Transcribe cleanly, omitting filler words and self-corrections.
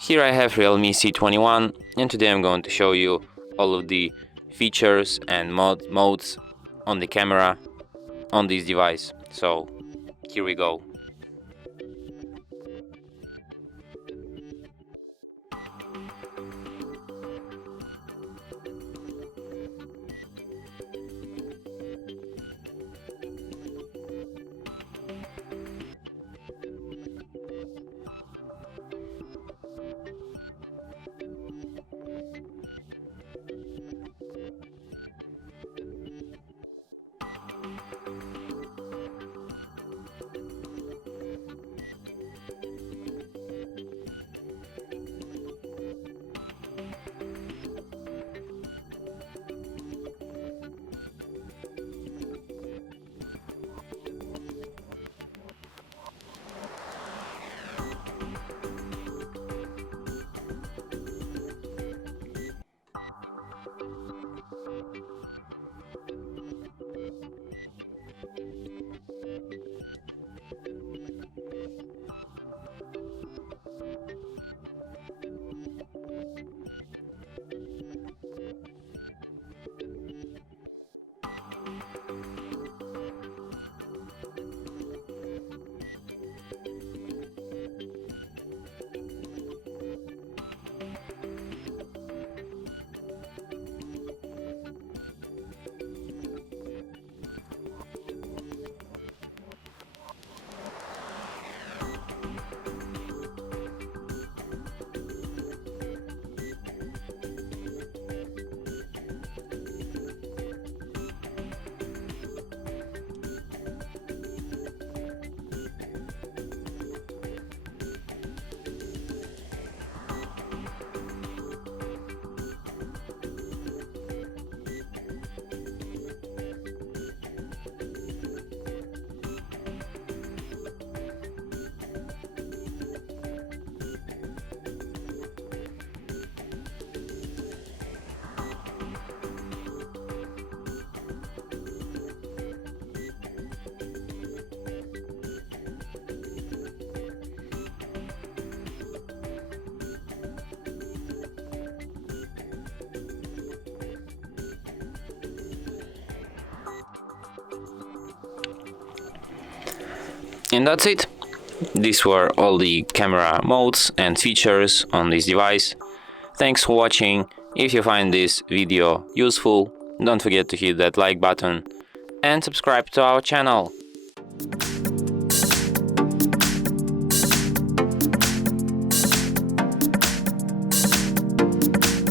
Here I have Realme C21, and today I'm going to show you all of the features and modes on the camera on this device. So here we go. And that's it. These were all the camera modes and features on this device. Thanks for watching. If you find this video useful, don't forget to hit that like button and subscribe to our channel.